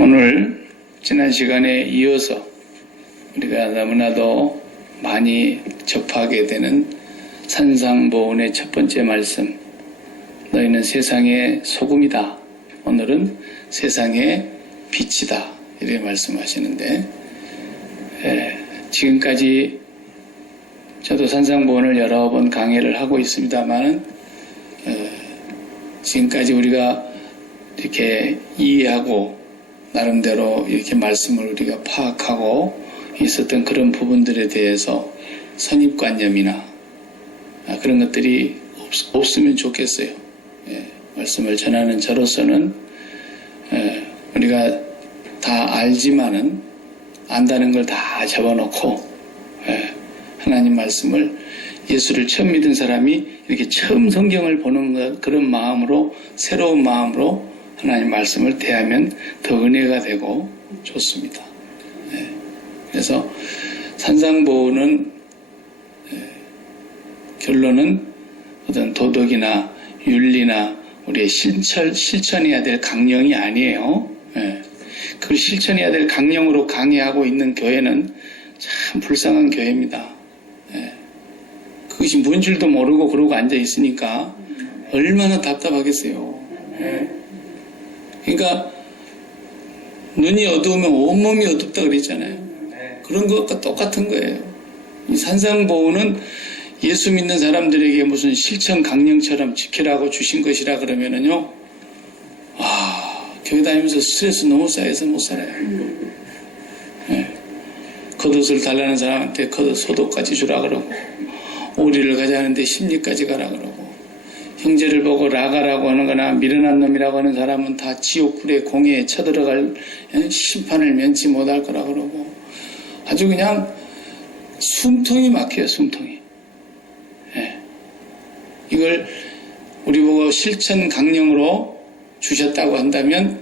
오늘 지난 시간에 이어서 우리가 너무나도 많이 접하게 되는 산상보훈의 첫 번째 말씀, 너희는 세상의 소금이다. 오늘은 세상의 빛이다. 이렇게 말씀하시는데, 지금까지 저도 산상보훈을 여러 번 강의를 하고 있습니다만, 지금까지 우리가 이렇게 이해하고 나름대로 이렇게 말씀을 우리가 파악하고 있었던 그런 부분들에 대해서 선입관념이나 그런 것들이 없으면 좋겠어요. 말씀을 전하는 저로서는 우리가 다 알지만은 안다는 걸 다 접어놓고 하나님 말씀을 예수를 처음 믿은 사람이 이렇게 처음 성경을 보는 그런 마음으로, 새로운 마음으로 하나님 말씀을 대하면 더 은혜가 되고 좋습니다. 그래서 산상보훈은 결론은 어떤 도덕이나 윤리나 우리의 실천해야 될 강령이 아니에요. 그걸 실천해야 될 강령으로 강의하고 있는 교회는 참 불쌍한 교회입니다. 그것이 뭔 줄도 모르고 그러고 앉아 있으니까 얼마나 답답하겠어요. 그러니까 눈이 어두우면 온몸이 어둡다 그랬잖아요. 그런 것과 똑같은 거예요. 이 산상보훈은 예수 믿는 사람들에게 무슨 실천 강령처럼 지키라고 주신 것이라 그러면은요, 교회 다니면서 스트레스 너무 쌓여서 못 살아요. 겉옷을 달라는 사람한테 겉옷 소독까지 주라 그러고, 오리를 가자는데 심리까지 가라 그러고, 형제를 보고 라가라고 하는 거나 미련한 놈이라고 하는 사람은 다 지옥불의 공회에 쳐들어갈 심판을 면치 못할 거라 그러고, 아주 그냥 숨통이 막혀요, 숨통이. 이걸 우리 보고 실천 강령으로 주셨다고 한다면,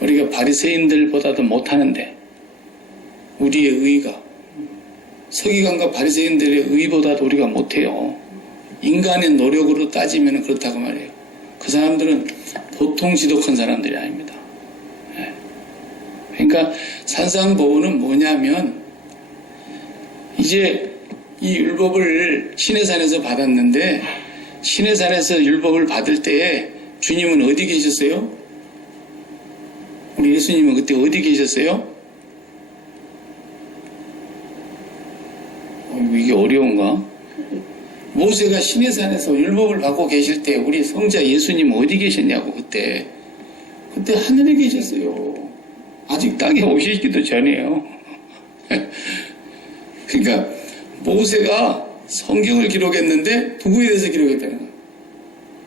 우리가 바리새인들보다도 못하는데, 우리의 의가 서기관과 바리새인들의 의보다도 우리가 못해요. 인간의 노력으로 따지면 그렇다고 말해요. 그 사람들은 보통 지독한 사람들이 아닙니다. 그러니까 산상보훈은 뭐냐면, 이제 이 율법을 시내산에서 받았는데, 시내산에서 율법을 받을 때에 주님은 어디 계셨어요? 우리 예수님은 그때 어디 계셨어요? 이게 어려운가? 모세가 시내산에서 율법을 받고 계실 때 우리 성자 예수님 어디 계셨냐고. 그때 하늘에 계셨어요. 아직 땅에 오시기도 전에요. 그러니까 모세가 성경을 기록했는데 누구에 대해서 기록했다는 거예요?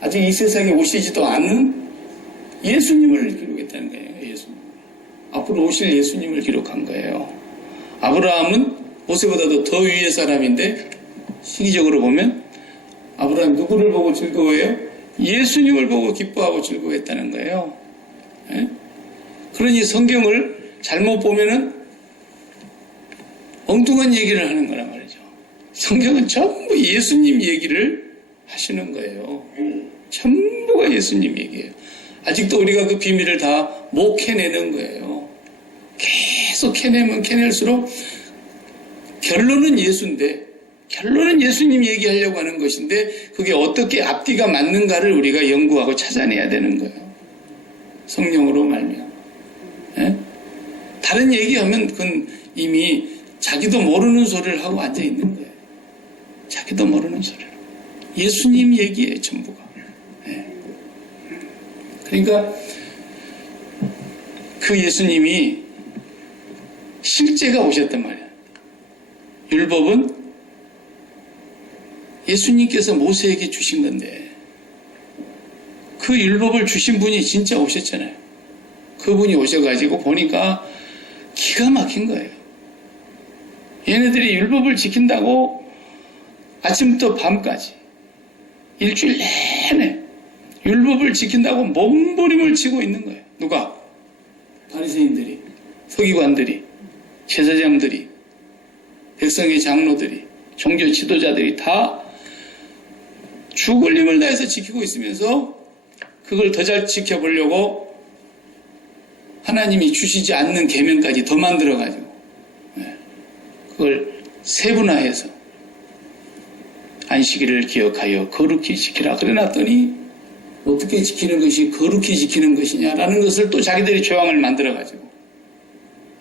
아직 이 세상에 오시지도 않은 예수님을 기록했다는 거예요. 예수님. 앞으로 오실 예수님을 기록한 거예요. 아브라함은 모세보다도 더 위의 사람인데, 시기적으로 보면 아브라함 누구를 보고 즐거워해요? 예수님을 보고 기뻐하고 즐거워했다는 거예요. 그러니 성경을 잘못 보면은 엉뚱한 얘기를 하는 거란 말이죠. 성경은 전부 예수님 얘기를 하시는 거예요. 전부가 예수님 얘기예요. 아직도 우리가 그 비밀을 다 못 캐내는 거예요. 계속 캐내면 캐낼수록 결론은 예수인데, 결론은 예수님 얘기하려고 하는 것인데, 그게 어떻게 앞뒤가 맞는가를 우리가 연구하고 찾아내야 되는 거예요. 성령으로 말미암아. 다른 얘기하면 그건 이미 자기도 모르는 소리를 하고 앉아 있는 거예요. 자기도 모르는 소리를. 예수님 얘기예요, 전부가. 그러니까 그 예수님이 실제가 오셨단 말이에요. 율법은 예수님께서 모세에게 주신 건데, 그 율법을 주신 분이 진짜 오셨잖아요. 그분이 오셔가지고 보니까 기가 막힌 거예요. 얘네들이 율법을 지킨다고 아침부터 밤까지 일주일 내내 율법을 지킨다고 몸부림을 치고 있는 거예요. 누가? 바리새인들이, 서기관들이, 제사장들이, 백성의 장로들이, 종교 지도자들이 다 죽을 힘을 다해서 지키고 있으면서 그걸 더 잘 지켜보려고 하나님이 주시지 않는 계명까지 더 만들어가지고 그걸 세분화해서 안식일을 기억하여 거룩히 지키라 그래놨더니 어떻게 지키는 것이 거룩히 지키는 것이냐라는 것을 또 자기들이 조항을 만들어가지고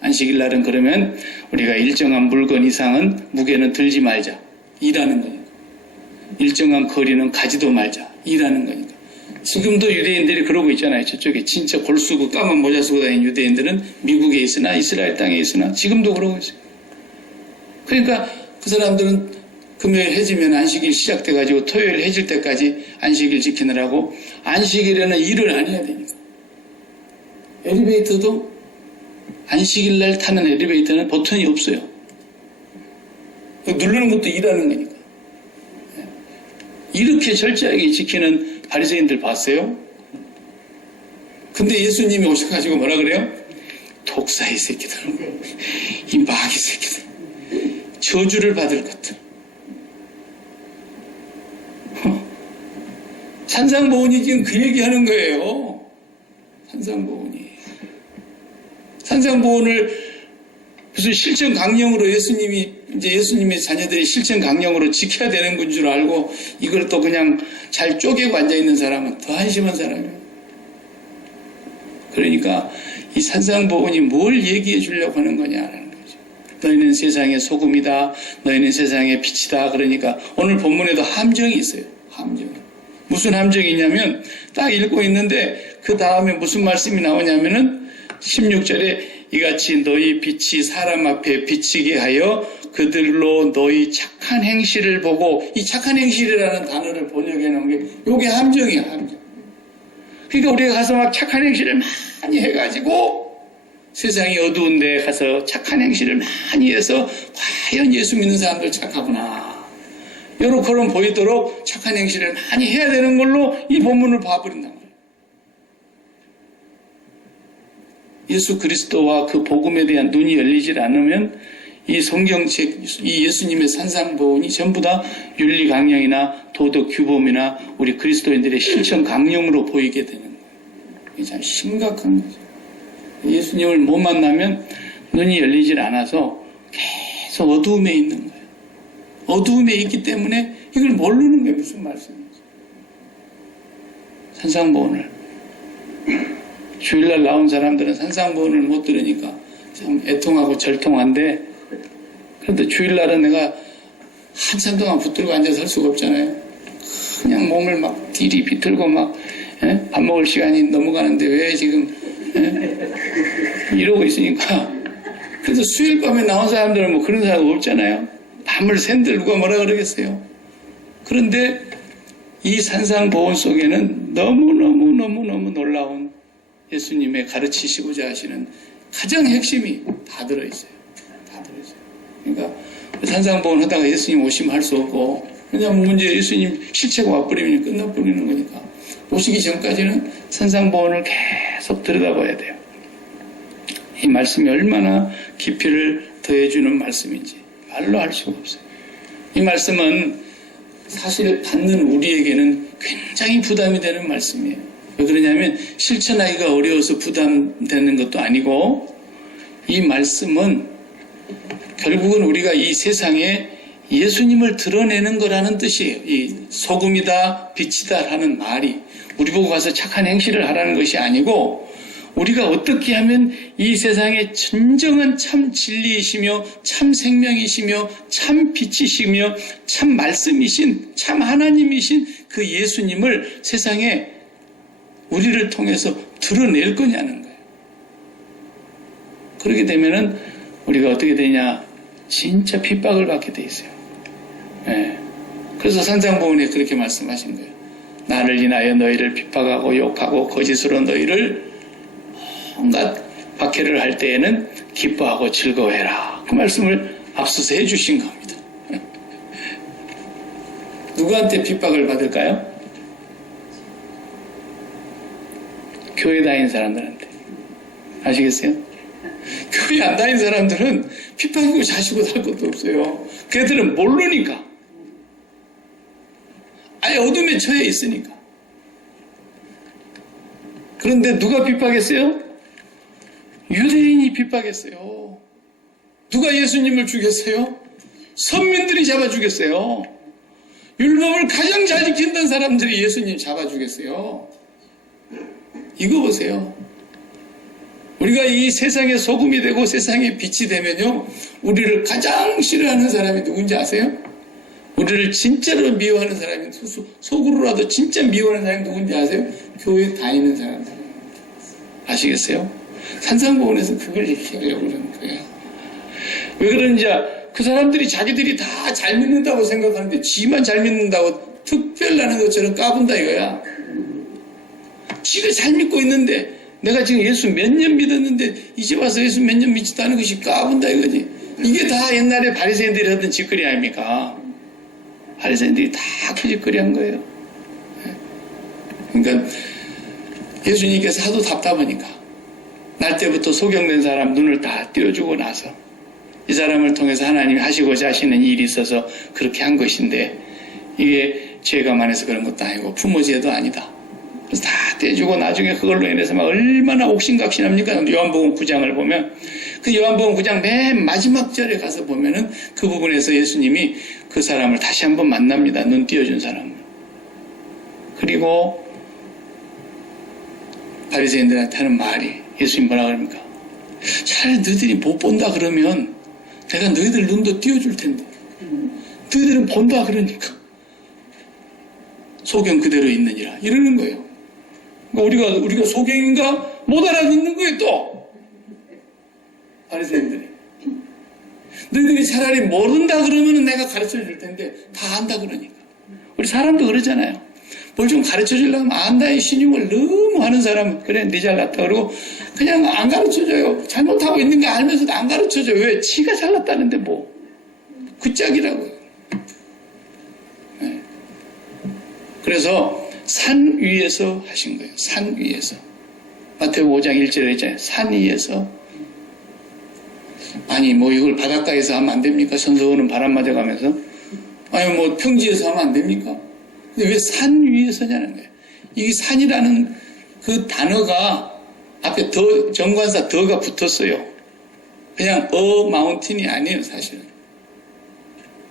안식일 날은 그러면 우리가 일정한 물건 이상은 무게는 들지 말자 일하는 거니까 일정한 거리는 가지도 말자 일하는 거니까 지금도 유대인들이 그러고 있잖아요. 저쪽에 진짜 골 쓰고 까만 모자 쓰고 다니는 유대인들은 미국에 있으나 이스라엘 땅에 있으나 지금도 그러고 있어요. 그러니까 그 사람들은 금요일 해지면 안식일 시작돼가지고 토요일 해질 때까지 안식일 지키느라고 안식일에는 일을 안 해야 되니까. 엘리베이터도 안식일 날 타는 엘리베이터는 버튼이 없어요. 누르는 것도 일하는 거니까. 이렇게 철저하게 지키는 바리새인들 봤어요? 근데 예수님이 오셔가지고 뭐라 그래요? 독사의 새끼들, 이 마귀 새끼들, 저주를 받을 것들. 산상보훈이 지금 그 얘기하는 거예요. 산상보훈이. 산상보훈을 무슨 실천 강령으로 예수님의 자녀들이 실천 강령으로 지켜야 되는 건 줄 알고 이걸 또 그냥 잘 쪼개고 앉아있는 사람은 더 한심한 사람이에요. 그러니까 이 산상보훈이 뭘 얘기해 주려고 하는 거냐라는 거죠. 너희는 세상의 소금이다. 너희는 세상의 빛이다. 그러니까 오늘 본문에도 함정이 있어요. 함정. 무슨 함정이냐면 딱 읽고 있는데 그 다음에 무슨 말씀이 나오냐면은 16절에 이같이 너희 빛이 사람 앞에 비치게 하여 그들로 너희 착한 행실을 보고 이 착한 행실이라는 단어를 번역해 놓은 게 요게 함정이야 함정. 그러니까 우리가 가서 막 착한 행실을 많이 해가지고 세상이 어두운 데 가서 착한 행실을 많이 해서 과연 예수 믿는 사람들 착하구나 요렇게는 보이도록 착한 행실을 많이 해야 되는 걸로 이 본문을 봐버린단 말이에요. 예수 그리스도와 그 복음에 대한 눈이 열리질 않으면 이 성경책, 이 예수님의 산상보훈이 전부 다 윤리 강령이나 도덕 규범이나 우리 그리스도인들의 실천 강령으로 보이게 되는 거예요. 이게 참 심각한 거죠. 예수님을 못 만나면 눈이 열리질 않아서 계속 어두움에 있는 거예요. 어두움에 있기 때문에 이걸 모르는 게 무슨 말씀이죠. 산상보훈을 주일날 나온 사람들은 산상보훈을 못 들으니까 참 애통하고 절통한데 그런데 주일날은 내가 한참 동안 붙들고 앉아서 할 수가 없잖아요. 그냥 몸을 막 디리 비틀고 막 밥 먹을 시간이 넘어가는데 왜 지금 이러고 있으니까 그래서 수요일 밤에 나온 사람들은 뭐 그런 사람 없잖아요. 밤을 샌들 누가 뭐라 그러겠어요. 그런데 이 산상보훈 속에는 너무너무 놀라운 예수님의 가르치시고자 하시는 가장 핵심이 다 들어있어요. 다 들어있어요. 그러니까 산상보훈 하다가 예수님 오시면 할 수 없고 왜냐하면 문제 예수님 실체가 와버리면 끝나버리는 거니까 오시기 전까지는 산상보훈을 계속 들여다봐야 돼요. 이 말씀이 얼마나 깊이를 더해주는 말씀인지 말로 할 수가 없어요. 이 말씀은 사실 받는 우리에게는 굉장히 부담이 되는 말씀이에요. 왜 그러냐면 실천하기가 어려워서 부담되는 것도 아니고 이 말씀은 결국은 우리가 이 세상에 예수님을 드러내는 거라는 뜻이에요. 이 소금이다 빛이다 하는 말이 우리 보고 가서 착한 행실을 하라는 것이 아니고 우리가 어떻게 하면 이 세상에 진정한 참 진리이시며 참 생명이시며 참 빛이시며 참 말씀이신 참 하나님이신 그 예수님을 세상에 우리를 통해서 드러낼 거냐는 거예요. 그렇게 되면은 우리가 어떻게 되냐? 진짜 핍박을 받게 돼 있어요. 네. 그래서 산상보훈에 그렇게 말씀하신 거예요. 나를 인하여 너희를 핍박하고 욕하고 거짓으로 너희를 온갖 박해를 할 때에는 기뻐하고 즐거워해라. 그 말씀을 앞서서 해주신 겁니다. 누구한테 핍박을 받을까요? 교회 다니는 사람들한테. 아시겠어요? 교회 안 다니는 사람들은 핍박이고 자시고 살 것도 없어요. 걔들은 모르니까. 아예 어둠에 처해 있으니까. 그런데 누가 핍박했어요? 유대인이 핍박했어요. 누가 예수님을 죽였어요? 선민들이 잡아 죽였어요. 율법을 가장 잘 지킨던 사람들이 예수님 잡아 죽였어요. 이거 보세요. 우리가 이 세상의 소금이 되고 세상의 빛이 되면요, 우리를 가장 싫어하는 사람이 누군지 아세요? 우리를 진짜로 미워하는 사람이, 속으로라도 진짜 미워하는 사람이 누군지 아세요? 교회 다니는 사람들. 아시겠어요? 산상보훈에서 그걸 얘기하려고 그러는 거예요. 왜 그런지, 그 사람들이 자기들이 다 잘 믿는다고 생각하는데 지만 잘 믿는다고 특별나는 것처럼 까분다 이거야. 지가 잘 믿고 있는데, 내가 지금 예수 몇 년 믿었는데 이제 와서 예수 몇 년 믿지도 않은 것이 까분다 이거지. 이게 다 옛날에 바리새인들이 하던 짓거리 아닙니까? 바리새인들이 다 그 짓거리 한 거예요. 그러니까 예수님께서 하도 답답하니까 날 때부터 소경된 사람 눈을 다 띄워주고 나서 이 사람을 통해서 하나님이 하시고자 하시는 일이 있어서 그렇게 한 것인데, 이게 죄가 많아서 그런 것도 아니고 부모 죄도 아니다. 그래서 다 떼주고 나중에 그걸로 인해서 막 얼마나 옥신각신합니까? 요한복음 9장을 보면, 그 요한복음 9장 맨 마지막 절에 가서 보면은 그 부분에서 예수님이 그 사람을 다시 한번 만납니다. 눈 띄워준 사람을. 그리고 바리새인들한테 하는 말이, 예수님 뭐라 그럽니까? 차라리 너희들이 못 본다 그러면 내가 너희들 눈도 띄워줄 텐데, 너희들은 본다 그러니까 소경 그대로 있느니라 이러는 거예요. 그러니까 우리가 소경인가 못 알아듣는 거예요. 또 바리새인들이 너희들이 차라리 모른다 그러면 내가 가르쳐 줄 텐데 다 안다 그러니까. 우리 사람도 그러잖아요. 뭘 좀 가르쳐 주려면 안다의 신용을 너무 하는 사람, 그래 네 잘났다 그러고 그냥 안 가르쳐 줘요. 잘못하고 있는 거 알면서도 안 가르쳐 줘요. 왜? 지가 잘났다는데 뭐 그 짝이라고요. 네. 그래서 산 위에서 하신 거예요. 산 위에서. 마태복음 5장 1절에 있잖아요. 산 위에서. 아니 뭐 이걸 바닷가에서 하면 안 됩니까? 선선한 바람 맞아가면서. 아니 뭐 평지에서 하면 안 됩니까? 근데 왜 산 위에서냐는 거예요. 이 산이라는 그 단어가 앞에 더, 정관사 더가 붙었어요. 그냥 마운틴이 아니에요, 사실은.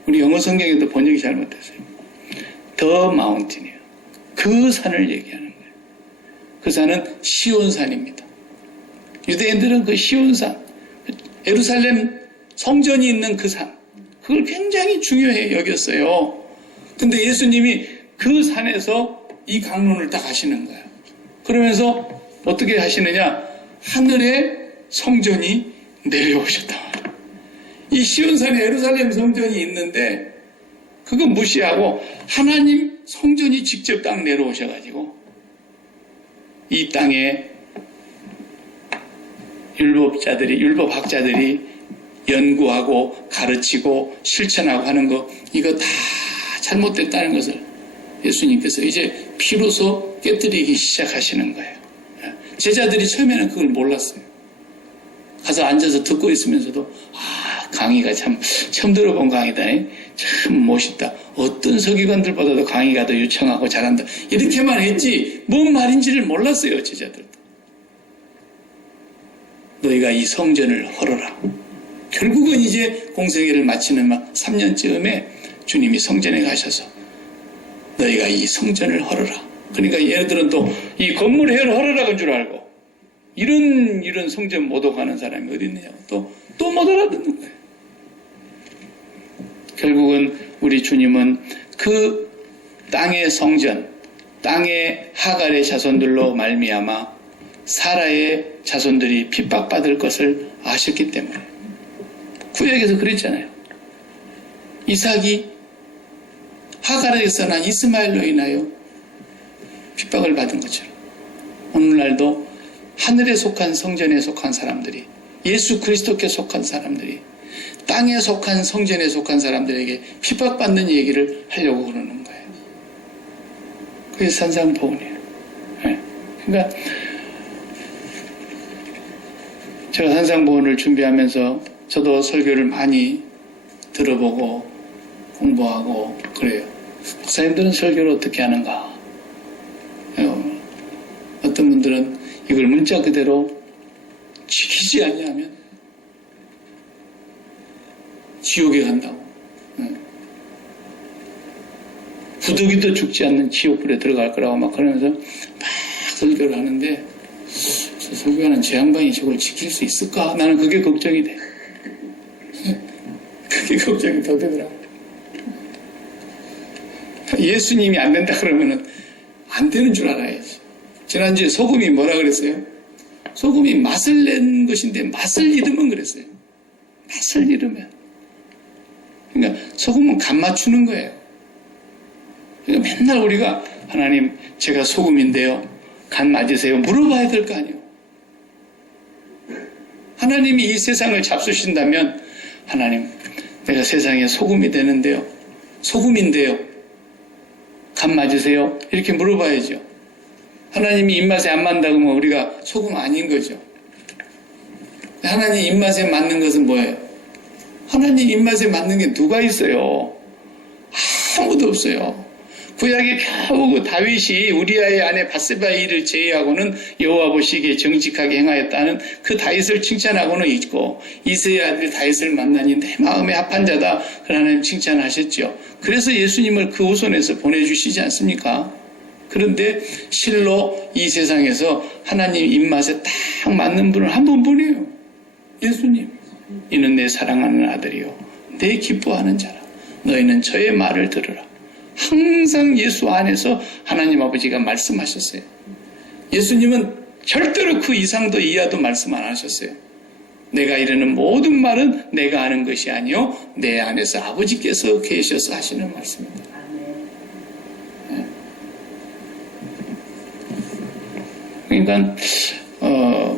우리 영어 성경에도 번역이 잘못됐어요. 더 마운틴이에요. 그 산을 얘기하는 거예요. 그 산은 시온산입니다. 유대인들은 그 시온산, 예루살렘 성전이 있는 그 산, 그걸 굉장히 중요해 여겼어요. 근데 예수님이 그 산에서 이 강론을 딱 하시는 거예요. 그러면서 어떻게 하시느냐? 하늘에 성전이 내려오셨다. 이 시온산에 예루살렘 성전이 있는데 그거 무시하고 하나님 성전이 직접 딱 내려오셔가지고 이 땅에 율법학자들이 연구하고 가르치고 실천하고 하는 거, 이거 다 잘못됐다는 것을 예수님께서 이제 피로서 깨뜨리기 시작하시는 거예요. 제자들이 처음에는 그걸 몰랐어요. 가서 앉아서 듣고 있으면서도 강의가 참 처음 들어본 강의다. 참 멋있다. 어떤 서기관들보다도 강의가 더 유창하고 잘한다. 이렇게만 했지 뭔 말인지를 몰랐어요. 제자들도. 너희가 이 성전을 헐어라. 결국은 이제 공생애를 마치는 막 3년쯤에 주님이 성전에 가셔서 너희가 이 성전을 헐어라. 그러니까 얘네들은 또 이 건물을 헐어라 건 줄 알고 이런 성전 모독하는 사람이 어디 있느냐고 또 못 알아듣는 거예요. 결국은 우리 주님은 그 땅의 성전, 땅의 하갈의 자손들로 말미암아 사라의 자손들이 핍박받을 것을 아셨기 때문에 구약에서 그랬잖아요. 이삭이 하갈에서 난 이스마엘로 인하여 핍박을 받은 것처럼 오늘날도 하늘에 속한 성전에 속한 사람들이, 예수 그리스도께 속한 사람들이 땅에 속한 성전에 속한 사람들에게 핍박받는 얘기를 하려고 그러는 거예요. 그게 산상보훈이에요. 네. 그러니까 제가 산상보훈을 준비하면서 저도 설교를 많이 들어보고 공부하고 그래요. 목사님들은 설교를 어떻게 하는가? 어떤 분들은 이걸 문자 그대로 지키지 죽이지 않냐면 지옥에 간다고. 부득이도 죽지 않는 지옥불에 들어갈 거라고 막 그러면서 막 설교를 하는데 저 설교하는 제 양반이 저걸 지킬 수 있을까? 나는 그게 걱정이 돼. 그게 걱정이 더 되더라고. 예수님이 안 된다 그러면은 안 되는 줄 알아야지. 지난주에 소금이 뭐라 그랬어요? 소금이 맛을 낸 것인데 맛을 잃으면 그랬어요. 맛을 잃으면. 그러니까 소금은 간 맞추는 거예요. 그러니까 맨날 우리가 하나님 제가 소금인데요. 간 맞으세요? 물어봐야 될 거 아니에요. 하나님이 이 세상을 잡수신다면 하나님 내가 세상에 소금이 되는데요. 소금인데요. 간 맞으세요? 이렇게 물어봐야죠. 하나님이 입맛에 안 맞는다 그러면 우리가 소금 아닌 거죠. 하나님 입맛에 맞는 것은 뭐예요? 하나님 입맛에 맞는 게 누가 있어요? 아무도 없어요. 구약에 겨우 그 다윗이 우리아의 아내 바세바의 일을 제외하고는 여호와 보시기에 정직하게 행하였다는 그 다윗을 칭찬하고는 있고 이새의 아들 다윗을 만나니 내 마음에 합한 자다. 그 하나님 칭찬하셨죠. 그래서 예수님을 그 후손에서 보내주시지 않습니까? 그런데 실로 이 세상에서 하나님 입맛에 딱 맞는 분을 한 분 뿐이에요. 예수님. 이는 내 사랑하는 아들이요 내 기뻐하는 자라. 너희는 저의 말을 들으라. 항상 예수 안에서 하나님 아버지가 말씀하셨어요. 예수님은 절대로 그 이상도 이하도 말씀 안 하셨어요. 내가 이르는 모든 말은 내가 하는 것이 아니요 내 안에서 아버지께서 계셔서 하시는 말씀입니다. 네. 그러니까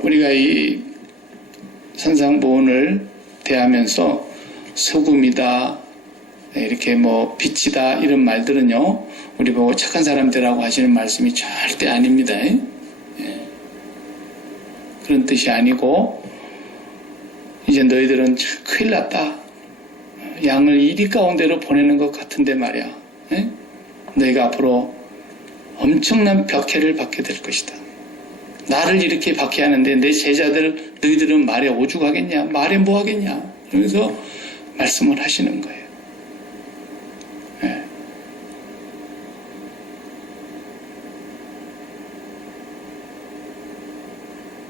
우리가 이 산상보훈을 대하면서 소금이다 이렇게 뭐 빛이다 이런 말들은요 우리 보고 착한 사람들하고 하시는 말씀이 절대 아닙니다. 예. 그런 뜻이 아니고 이제 너희들은 큰일 났다. 양을 이리 가운데로 보내는 것 같은데 말이야. 예? 너희가 앞으로 엄청난 박해를 받게 될 것이다. 나를 이렇게 박해하는데 내 제자들 너희들은 말에 오죽하겠냐? 말에 뭐 하겠냐? 그러면서 말씀을 하시는 거예요.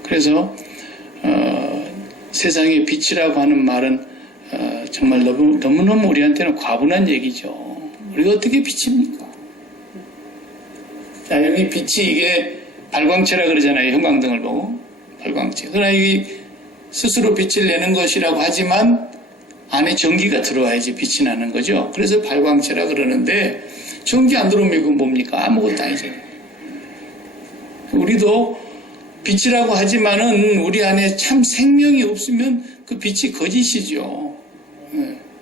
그래서 세상의 빛이라고 하는 말은 정말 너무너무 우리한테는 과분한 얘기죠. 우리가 어떻게 빛입니까? 자, 여기 빛이 이게 발광체라 그러잖아요. 형광등을 보고 발광체. 그러나 이 스스로 빛을 내는 것이라고 하지만 안에 전기가 들어와야지 빛이 나는 거죠. 그래서 발광체라 그러는데 전기 안 들어오면 이건 뭡니까? 아무것도 아니잖아요. 우리도 빛이라고 하지만은 우리 안에 참 생명이 없으면 그 빛이 거짓이죠.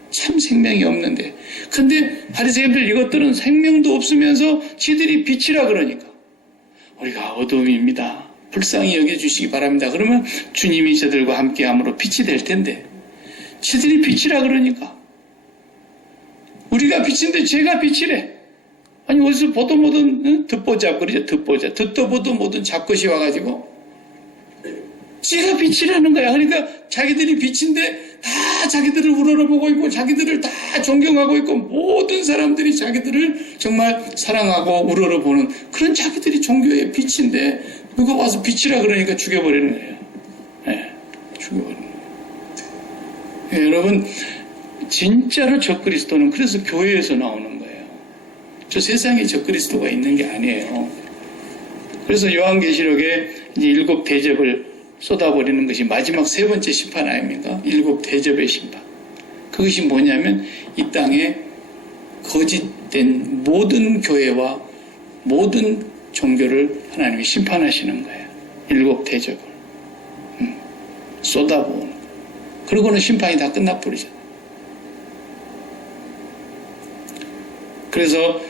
참 생명이 없는데. 근데 바리새인들 이것들은 생명도 없으면서 지들이 빛이라 그러니까 우리가 어둠입니다. 불쌍히 여겨주시기 바랍니다. 그러면 주님이 저들과 함께함으로 빛이 될 텐데 지들이 빛이라 그러니까 우리가 빛인데 제가 빛이래. 아니 어디서 보도 뭐든 듣보 잡거리죠. 듣도 보도 뭐든 잡것이 와가지고 지가 빛이라는 거야. 그러니까 자기들이 빛인데 다 자기들을 우러러보고 있고 자기들을 다 존경하고 있고 모든 사람들이 자기들을 정말 사랑하고 우러러보는 그런 자기들이 종교의 빛인데 누가 와서 빛이라 그러니까 죽여버리는 거예요. 네, 죽여버리는 거예요. 네, 여러분 진짜로 적그리스도는 그래서 교회에서 나오는 거예요. 저 세상에 적그리스도가 있는 게 아니에요. 그래서 요한계시록에 이제 7 대접을 쏟아버리는 것이 마지막 3번째 심판 아닙니까? 7 대접의 심판. 그것이 뭐냐면 이 땅에 거짓된 모든 교회와 모든 종교를 하나님이 심판하시는 거예요. 7 대접을. 쏟아부으는. 그러고는 심판이 다 끝나버리잖아요. 그래서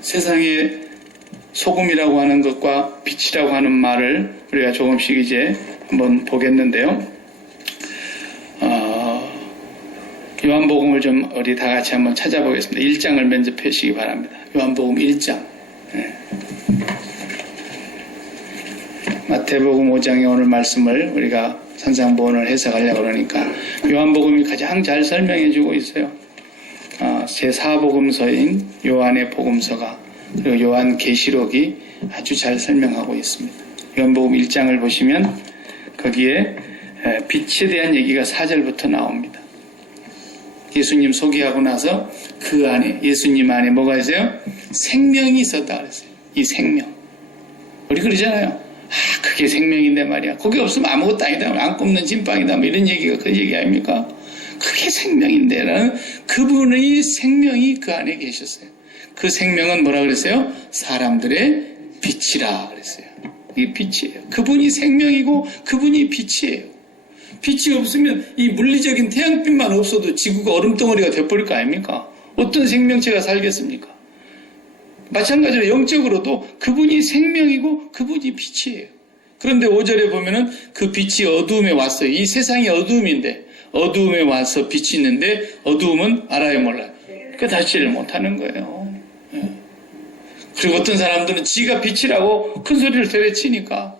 세상에 소금이라고 하는 것과 빛이라고 하는 말을 우리가 조금씩 이제 한번 보겠는데요. 요한복음을 좀 우리 다 같이 한번 찾아보겠습니다. 1장을 먼저 펴시기 바랍니다. 요한복음 1장. 네. 마태복음 5장의 오늘 말씀을 우리가 산상보원을 해석하려고 그러니까 요한복음이 가장 잘 설명해주고 있어요. 제4복음서인 요한의 복음서가 그리고 요한계시록이 아주 잘 설명하고 있습니다. 요한복음 1장을 보시면 거기에 빛에 대한 얘기가 4절부터 나옵니다. 예수님 소개하고 나서 그 안에 예수님 안에 뭐가 있어요? 생명이 있었다 그랬어요. 이 생명. 우리 그러잖아요. 그게 생명인데 말이야. 거기 없으면 아무것도 아니다. 안 꼽는 진빵이다. 뭐 이런 얘기가 그 얘기 아닙니까? 그게 생명인데 라는 그분의 생명이 그 안에 계셨어요. 그 생명은 뭐라 그랬어요? 사람들의 빛이라 그랬어요. 이게 빛이에요. 그분이 생명이고 그분이 빛이에요. 빛이 없으면 이 물리적인 태양빛만 없어도 지구가 얼음덩어리가 돼버릴 거 아닙니까? 어떤 생명체가 살겠습니까? 마찬가지로 영적으로도 그분이 생명이고 그분이 빛이에요. 그런데 5절에 보면은 그 빛이 어두움에 왔어요. 이 세상이 어두움인데 어두움에 와서 빛이 있는데 어두움은 알아요 몰라요? 그 닫지를 못하는 거예요. 그리고 어떤 사람들은 지가 빛이라고 큰 소리를 때려치니까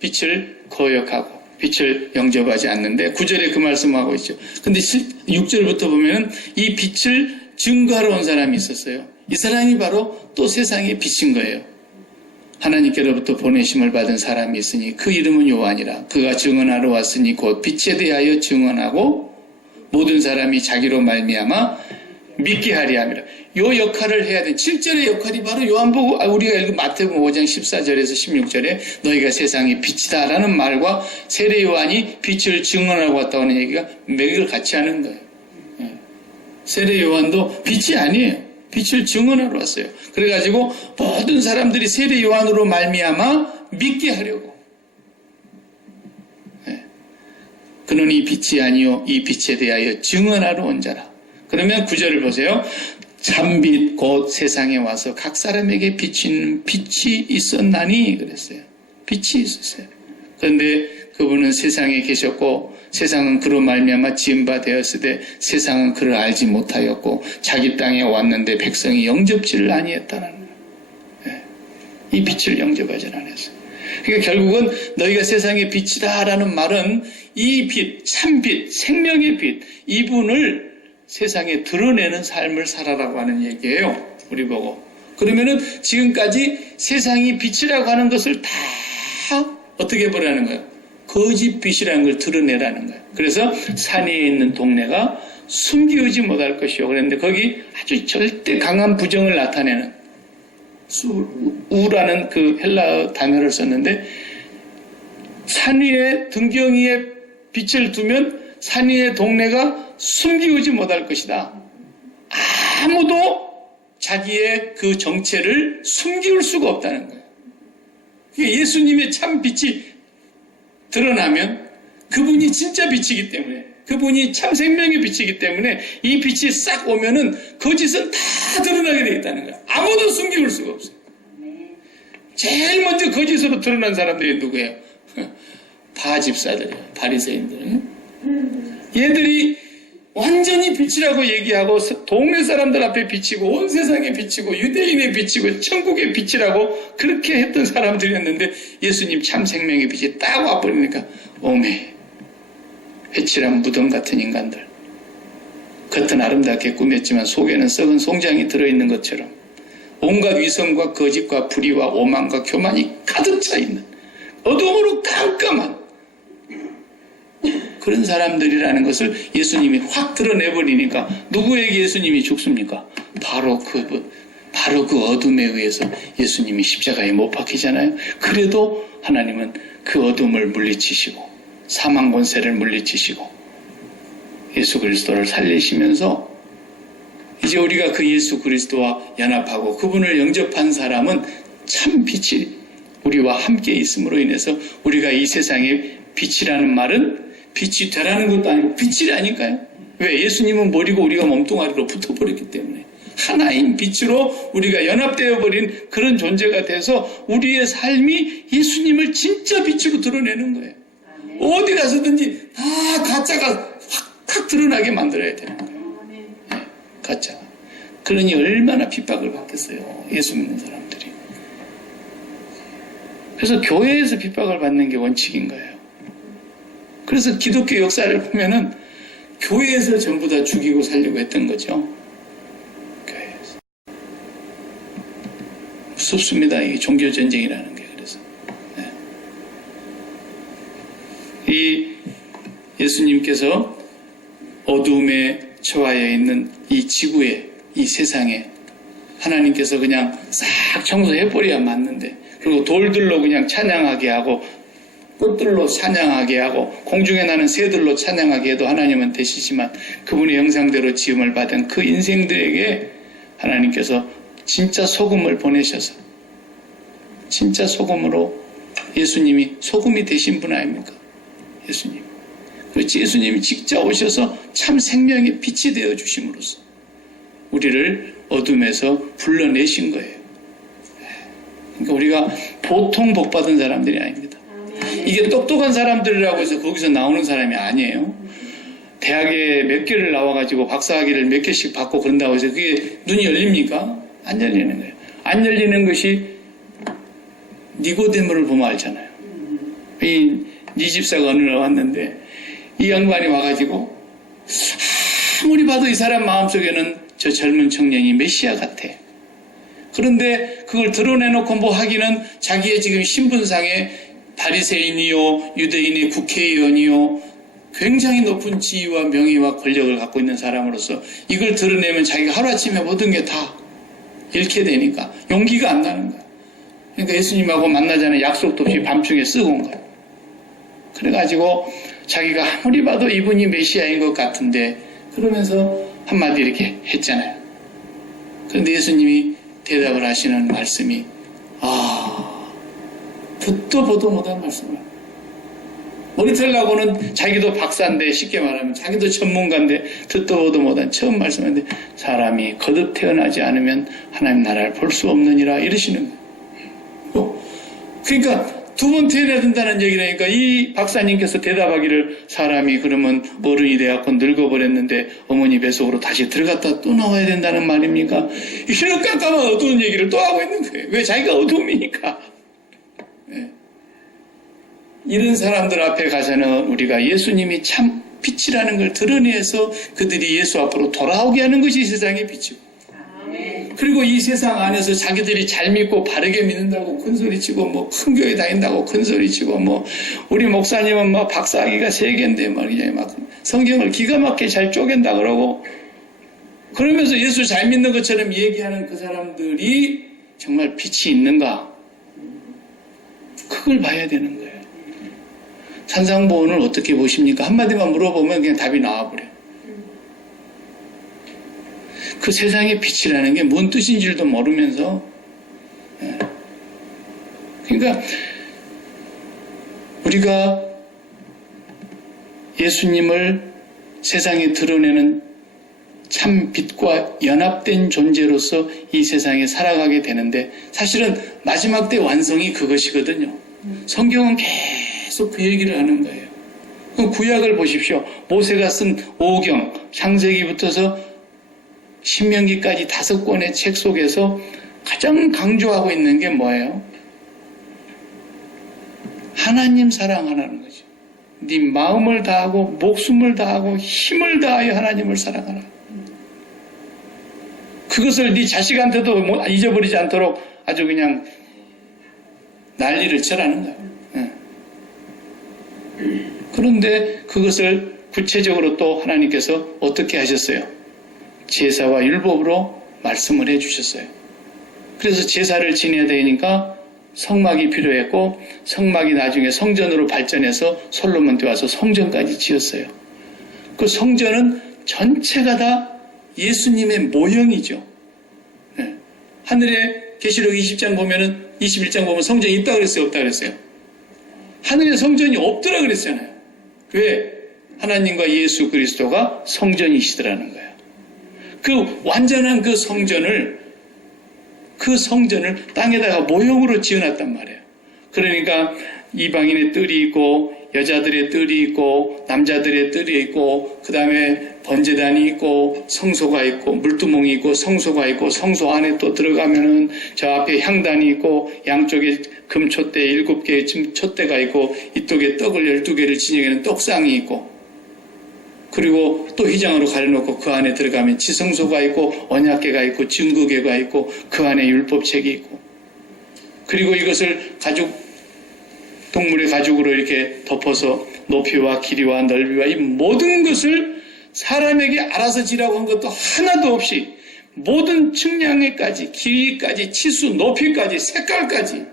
빛을 거역하고 빛을 영접하지 않는데 9절에 그 말씀하고 있죠. 근데 6절부터 보면은 이 빛을 증거하러 온 사람이 있었어요. 이 사람이 바로 또 세상의 빛인 거예요. 하나님께로부터 보내심을 받은 사람이 있으니 그 이름은 요한이라. 그가 증언하러 왔으니 곧 빛에 대하여 증언하고 모든 사람이 자기로 말미암아 믿게 하리 함이라. 요 역할을 해야 돼. 7절의 역할이 바로 요한복음 우리가 읽은 마태복음 5장 14절에서 16절에 너희가 세상의 빛이다 라는 말과 세례 요한이 빛을 증언하고 왔다고 하는 얘기가 맥을 같이 하는 거예요. 세례 요한도 빛이 아니에요. 빛을 증언하러 왔어요. 그래가지고 모든 사람들이 세례 요한으로 말미암아 믿게 하려고. 그는 이 빛이 아니요 이 빛에 대하여 증언하러 온 자라. 그러면 9절을 보세요. 참빛 곧 세상에 와서 각 사람에게 비치는 빛이 있었나니 그랬어요. 빛이 있었어요. 그런데 그분은 세상에 계셨고 세상은 그로 말미암아 지은 바 되었으되 세상은 그를 알지 못하였고 자기 땅에 왔는데 백성이 영접지를 아니했다는 거예요. 이 빛을 영접하지 않았어요. 그러니까 결국은 너희가 세상의 빛이다라는 말은 이 빛, 참빛, 생명의 빛, 이분을 세상에 드러내는 삶을 살아라고 하는 얘기예요. 우리 보고. 그러면은 지금까지 세상이 빛이라고 하는 것을 다 어떻게 보라는 거예요? 거짓 빛이라는 걸 드러내라는 거예요. 그래서 산 위에 있는 동네가 숨기우지 못할 것이요. 그런데 거기 아주 절대 강한 부정을 나타내는 우라는 그 헬라어 단어를 썼는데 산 위에 등경 위에 빛을 두면 산 위의 동네가 숨기우지 못할 것이다. 아무도 자기의 그 정체를 숨기울 수가 없다는 거예요. 예수님의 참 빛이 드러나면 그분이 진짜 빛이기 때문에 그분이 참 생명의 빛이기 때문에 이 빛이 싹 오면은 거짓은 다 드러나게 되겠다는 거예요. 아무도 숨기울 수가 없어요. 제일 먼저 거짓으로 드러난 사람들이 누구예요? 바집사들이에요. 바리새인들. 얘들이 완전히 빛이라고 얘기하고 동네 사람들 앞에 비치고 온 세상에 비치고 유대인의 빛이고 천국의 빛이라고 그렇게 했던 사람들이었는데 예수님 참 생명의 빛이 딱 와버리니까 오메 회칠한 무덤 같은 인간들. 겉은 아름답게 꾸몄지만 속에는 썩은 송장이 들어있는 것처럼 온갖 위선과 거짓과 불의와 오만과 교만이 가득 차있는 어둠으로 깜깜한 그런 사람들이라는 것을 예수님이 확 드러내버리니까 누구에게 예수님이 죽습니까? 바로 그 어둠에 의해서 예수님이 십자가에 못 박히잖아요. 그래도 하나님은 그 어둠을 물리치시고 사망 권세를 물리치시고 예수 그리스도를 살리시면서 이제 우리가 그 예수 그리스도와 연합하고 그분을 영접한 사람은 참 빛이 우리와 함께 있음으로 인해서 우리가 이 세상의 빛이라는 말은 빛이 되라는 것도 아니고 빛이라니까요. 왜? 예수님은 머리고 우리가 몸뚱아리로 붙어버렸기 때문에 하나인 빛으로 우리가 연합되어 버린 그런 존재가 돼서 우리의 삶이 예수님을 진짜 빛으로 드러내는 거예요. 어디 가서든지 다 가짜가 확 드러나게 만들어야 되는 거예요. 네, 가짜가. 그러니 얼마나 핍박을 받겠어요. 예수 믿는 사람들이. 그래서 교회에서 핍박을 받는 게 원칙인 거예요. 그래서 기독교 역사를 보면은 교회에서 전부 다 죽이고 살려고 했던 거죠. 교회에서. 무섭습니다. 이 종교전쟁이라는 게. 그래서. 네. 이 예수님께서 어두움에 처하여 있는 이 지구에, 이 세상에 하나님께서 그냥 싹 청소해버려야 맞는데, 그리고 돌들로 그냥 찬양하게 하고 꽃들로 찬양하게 하고 공중에 나는 새들로 찬양하게 해도 하나님은 되시지만 그분의 형상대로 지음을 받은 그 인생들에게 하나님께서 진짜 소금을 보내셔서 진짜 소금으로 예수님이 소금이 되신 분 아닙니까? 예수님. 그렇지, 예수님이 직접 오셔서 참 생명의 빛이 되어 주심으로써 우리를 어둠에서 불러내신 거예요. 그러니까 우리가 보통 복받은 사람들이 아닙니다. 이게 똑똑한 사람들이라고 해서 거기서 나오는 사람이 아니에요. 대학에 몇 개를 나와가지고 박사학위를 몇 개씩 받고 그런다고 해서 그게 눈이 열립니까? 안 열리는 거예요. 안 열리는 것이 니고데모를 보면 알잖아요. 니 집사가 어느 날 왔는데 이 양반이 와가지고 아무리 봐도 이 사람 마음속에는 저 젊은 청년이 메시아 같아. 그런데 그걸 드러내놓고 뭐 하기는 자기의 지금 신분상에 바리새인이요, 유대인의 국회의원이요, 굉장히 높은 지위와 명예와 권력을 갖고 있는 사람으로서 이걸 드러내면 자기가 하루아침에 모든 게 다 잃게 되니까 용기가 안 나는 거야. 그러니까 예수님하고 만나자는 약속도 없이 밤중에 쓰고 온 거야. 그래가지고 자기가 아무리 봐도 이분이 메시아인 것 같은데 그러면서 한마디 이렇게 했잖아요. 그런데 예수님이 대답을 하시는 말씀이 듣도 보도 못한 말씀을 머리털라고는 자기도 박사인데 쉽게 말하면 자기도 전문가인데 듣도 보도 못한 처음 말씀인데 사람이 거듭 태어나지 않으면 하나님 나라를 볼 수 없느니라 이러시는 거예요. 그러니까 두 번 태어나야 된다는 얘기라니까 이 박사님께서 대답하기를 사람이 그러면 어른이 돼갖고 늙어버렸는데 어머니 뱃속으로 다시 들어갔다 또 나와야 된다는 말입니까? 이런 깜깜한 어두운 얘기를 또 하고 있는 거예요. 왜? 자기가 어두움이니까. 네. 이런 사람들 앞에 가서는 우리가 예수님이 참 빛이라는 걸 드러내서 그들이 예수 앞으로 돌아오게 하는 것이 세상의 빛이고 그리고 이 세상 안에서 자기들이 잘 믿고 바르게 믿는다고 큰소리치고 뭐 큰 교회 다닌다고 큰소리치고 뭐 우리 목사님은 막 박사학위가 3개인데 막 성경을 기가 막히게 잘 쪼갠다 그러고 그러면서 예수 잘 믿는 것처럼 얘기하는 그 사람들이 정말 빛이 있는가? 그걸 봐야 되는 거예요. 산상보훈을 어떻게 보십니까? 한마디만 물어보면 그냥 답이 나와버려요. 그 세상의 빛이라는 게 뭔 뜻인지도 모르면서 그러니까 우리가 예수님을 세상에 드러내는 참 빛과 연합된 존재로서 이 세상에 살아가게 되는데 사실은 마지막 때 완성이 그것이거든요. 성경은 계속 그 얘기를 하는 거예요. 그럼 구약을 보십시오. 모세가 쓴 5경, 창세기부터서 신명기까지 5권의 책 속에서 가장 강조하고 있는 게 뭐예요? 하나님 사랑하라는 거죠. 네 마음을 다하고 목숨을 다하고 힘을 다하여 하나님을 사랑하라. 그것을 네 자식한테도 잊어버리지 않도록 아주 그냥 난리를 쳐라는 거예요. 그런데 그것을 구체적으로 또 하나님께서 어떻게 하셨어요? 제사와 율법으로 말씀을 해주셨어요. 그래서 제사를 지내야 되니까 성막이 필요했고 성막이 나중에 성전으로 발전해서 솔로몬 때 와서 성전까지 지었어요. 그 성전은 전체가 다 예수님의 모형이죠. 네. 하늘에 계시록 20장 보면은 21장 보면 성전이 있다 그랬어요? 없다 그랬어요? 하늘에 성전이 없더라 그랬잖아요. 왜? 하나님과 예수 그리스도가 성전이시더라는 거예요. 그 완전한 그 성전을 땅에다가 모형으로 지어놨단 말이에요. 그러니까 이방인의 뜰이 있고 여자들의 뜰이 있고 남자들의 뜰이 있고 그 다음에 번제단이 있고 성소가 있고 물두멍이 있고 성소가 있고 성소 안에 또 들어가면은 저 앞에 향단이 있고 양쪽에 금촛대 7개의 촛대가 있고 이쪽에 떡을 12개를 진영에는 떡상이 있고 그리고 또 휘장으로 가려놓고 그 안에 들어가면 지성소가 있고 언약궤가 있고 증거궤가 있고 그 안에 율법책이 있고 그리고 이것을 동물의 가죽으로 이렇게 덮어서 높이와 길이와 넓이와 이 모든 것을 사람에게 알아서 지라고 한 것도 하나도 없이 모든 측량에까지 길이까지 치수 높이까지 색깔까지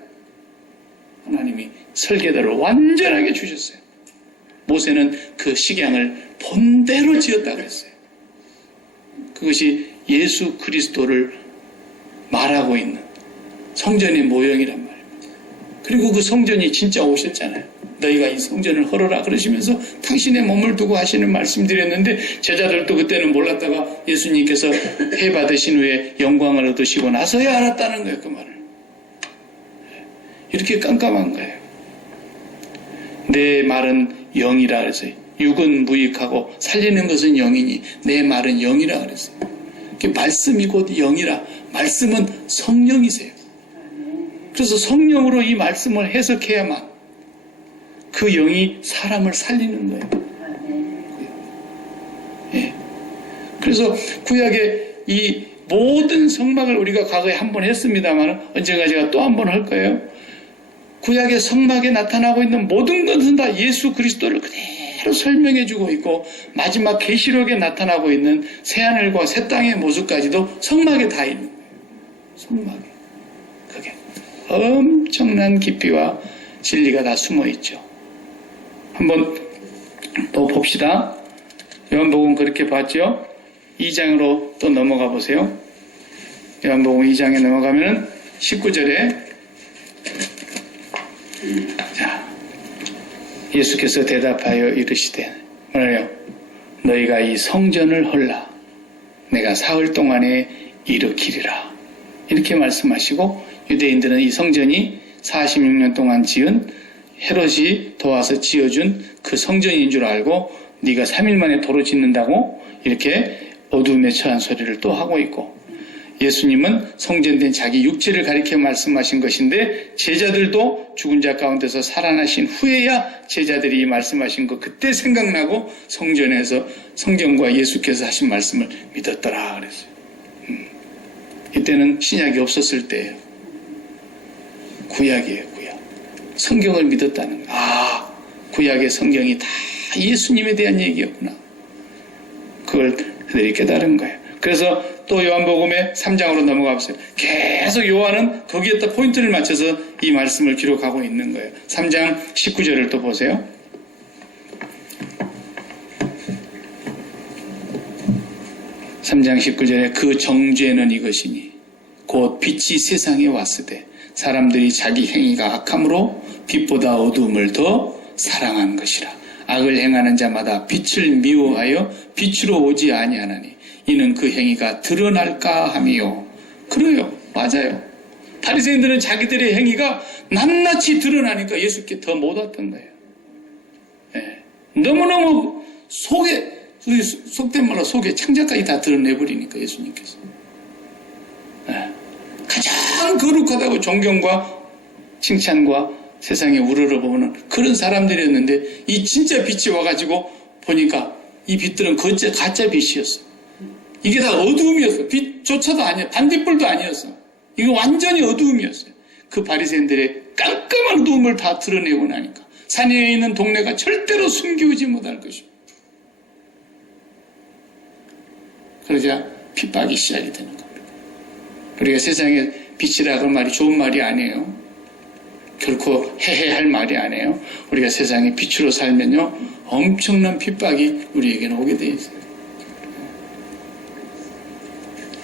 하나님이 설계도를 완전하게 주셨어요. 모세는 그 식양을 본대로 지었다고 했어요. 그것이 예수 그리스도를 말하고 있는 성전의 모형이란 말입니다. 그리고 그 성전이 진짜 오셨잖아요. 너희가 이 성전을 헐어라 그러시면서 당신의 몸을 두고 하시는 말씀 드렸는데 제자들도 그때는 몰랐다가 예수님께서 회 받으신 후에 영광을 얻으시고 나서야 알았다는 거예요. 그 말을. 이렇게 깜깜한 거예요. 내 말은 영이라 그랬어요. 육은 무익하고 살리는 것은 영이니 내 말은 영이라 그랬어요. 말씀이 곧 영이라. 말씀은 성령이세요. 그래서 성령으로 이 말씀을 해석해야만 그 영이 사람을 살리는 거예요. 예. 그래서 구약의 이 모든 성막을 우리가 과거에 한 번 했습니다만 언젠가 제가 또 한 번 할 거예요. 구약의 성막에 나타나고 있는 모든 것은 다 예수 그리스도를 그대로 설명해주고 있고 마지막 계시록에 나타나고 있는 새하늘과 새 땅의 모습까지도 성막에 다 있는 거예요. 성막에. 그게 엄청난 깊이와 진리가 다 숨어 있죠. 한번 또 봅시다. 요한복음 그렇게 봤죠? 2장으로 또 넘어가 보세요. 요한복음 2장에 넘어가면 19절에 자, 예수께서 대답하여 이르시되 뭐래요? 너희가 이 성전을 헐라 내가 사흘 동안에 일으키리라 이렇게 말씀하시고 유대인들은 이 성전이 46년 동안 지은 헤롯이 도와서 지어준 그 성전인 줄 알고 네가 3일 만에 도로 짓는다고 이렇게 어두움에 처한 소리를 또 하고 있고 예수님은 성전된 자기 육체를 가리켜 말씀하신 것인데 제자들도 죽은 자 가운데서 살아나신 후에야 제자들이 말씀하신 거 그때 생각나고 성전에서 성경과 예수께서 하신 말씀을 믿었더라 그랬어요. 이때는 신약이 없었을 때예요. 구약이에요. 구약. 성경을 믿었다는 거. 아, 구약의 성경이 다 예수님에 대한 얘기였구나. 그걸 그들이 깨달은 거예요. 그래서 또 요한복음의 3장으로 넘어가 보세요. 계속 요한은 거기에다 포인트를 맞춰서 이 말씀을 기록하고 있는 거예요. 3장 19절을 또 보세요. (3장 19절에) 그 정죄는 이것이니 곧 빛이 세상에 왔으되 사람들이 자기 행위가 악함으로 빛보다 어두움을 더 사랑한 것이라. 악을 행하는 자마다 빛을 미워하여 빛으로 오지 아니하나니 이는 그 행위가 드러날까 함이요. 그래요. 맞아요. 바리새인들은 자기들의 행위가 낱낱이 드러나니까 예수께 더 못 왔던 거예요. 예. 너무너무 속된 말로 속에 창자까지 다 드러내버리니까 예수님께서. 예. 가장 거룩하다고 존경과 칭찬과 세상에 우러러보는 그런 사람들이었는데 이 진짜 빛이 와가지고 보니까 이 빛들은 가짜 빛이었어. 이게 다 어두움이었어. 빛조차도 아니야. 반딧불도 아니었어. 이거 완전히 어두움이었어요. 그 바리새인들의 깜깜한 어두움을 다 드러내고 나니까 산에 있는 동네가 절대로 숨기우지 못할 것입니다. 그러자 핍박이 시작이 되는 겁니다. 우리가 세상에 빛이라고 하는 말이 좋은 말이 아니에요. 결코 해해할 말이 아니에요. 우리가 세상에 빛으로 살면요 엄청난 핍박이 우리에게는 오게 돼 있어요.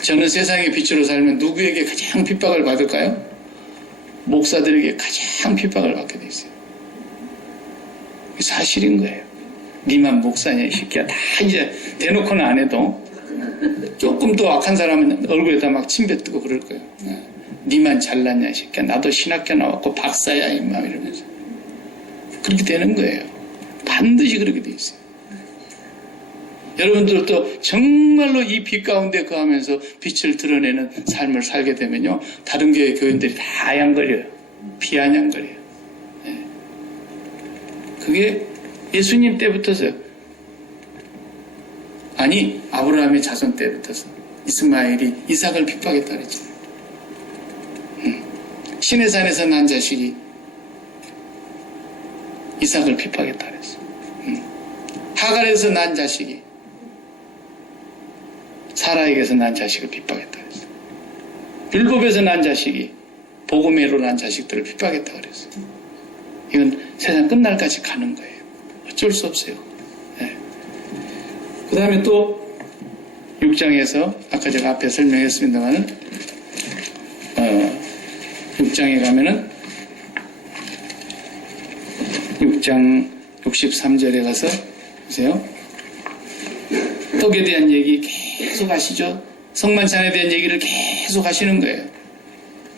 저는 세상에 빛으로 살면 누구에게 가장 핍박을 받을까요? 목사들에게 가장 핍박을 받게 돼 있어요. 사실인 거예요. 니만 목사냐 이 새끼야. 다 이제 대놓고는 안 해도 조금 더 악한 사람은 얼굴에다 막 침 뱉고 그럴 거예요. 니만 잘났냐 이 새끼야. 나도 신학교 나왔고 박사야 임마 이러면서 그렇게 되는 거예요. 반드시 그렇게 돼 있어요. 여러분들도 정말로 이 빛 가운데 거하면서 빛을 드러내는 삶을 살게 되면요, 다른 교회 교인들이 다 아양거려요. 비아냥거려요. 네. 그게 예수님 때부터서요. 아니, 아브라함의 자손 때부터서 이스마엘이 이삭을 핍박했다 그랬잖아요. 시내산에서 난 자식이 이삭을 핍박했다 그랬어요. 하갈에서 난 자식이 사라에게서 난 자식을 핍박했다 그랬어요. 율법에서 난 자식이 복음으로 난 자식들을 핍박했다 그랬어요. 이건 세상 끝날까지 가는 거예요. 어쩔 수 없어요. 네. 그 다음에 또 6장에서 아까 제가 앞에 설명했습니다만은 6장에 가면은 6장 63절에 가서 보세요. 떡에 대한 얘기 계속 하시죠. 성만찬에 대한 얘기를 계속 하시는 거예요.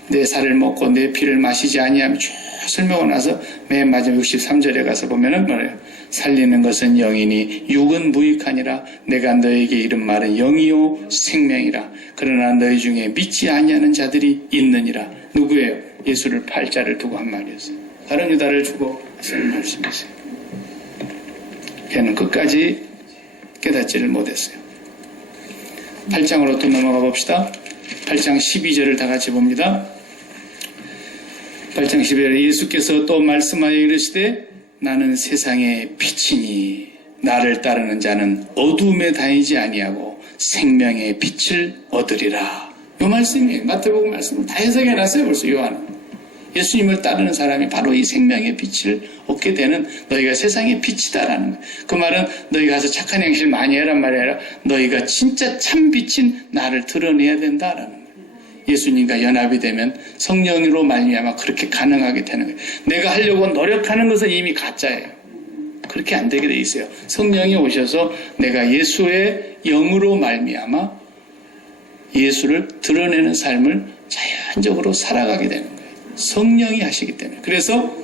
내 살을 먹고 내 피를 마시지 아니하면 쭉 설명하고 나서 맨 마지막 63절에 가서 보면은 뭐래요? 살리는 것은 영이니 육은 무익하니라. 내가 너에게 이른 말은 영이요 생명이라. 그러나 너희 중에 믿지 아니하는 자들이 있느니라. 누구예요? 예수를 팔자를 두고 한 말이었어요. 다른 유다를 두고 하시는 말씀이었어요. 걔는 끝까지 깨닫지를 못했어요. 8장으로 또 넘어가 봅시다. 8장 12절을 다 같이 봅니다. 8장 12절에 예수께서 또 말씀하여 이르시되 나는 세상의 빛이니 나를 따르는 자는 어두움에 다니지 아니하고 생명의 빛을 얻으리라. 이 말씀이에요. 마태복음 말씀을 다 해석해 놨어요. 벌써 요한은. 예수님을 따르는 사람이 바로 이 생명의 빛을 얻게 되는 너희가 세상의 빛이다라는 거예요. 그 말은 너희가 가서 착한 행실 많이 해란 말이 아니라 너희가 진짜 참 빛인 나를 드러내야 된다라는 거예요. 예수님과 연합이 되면 성령으로 말미암아 그렇게 가능하게 되는 거예요. 내가 하려고 노력하는 것은 이미 가짜예요. 그렇게 안 되게 돼 있어요. 성령이 오셔서 내가 예수의 영으로 말미암아 예수를 드러내는 삶을 자연적으로 살아가게 되는 거예요. 성령이 하시기 때문에. 그래서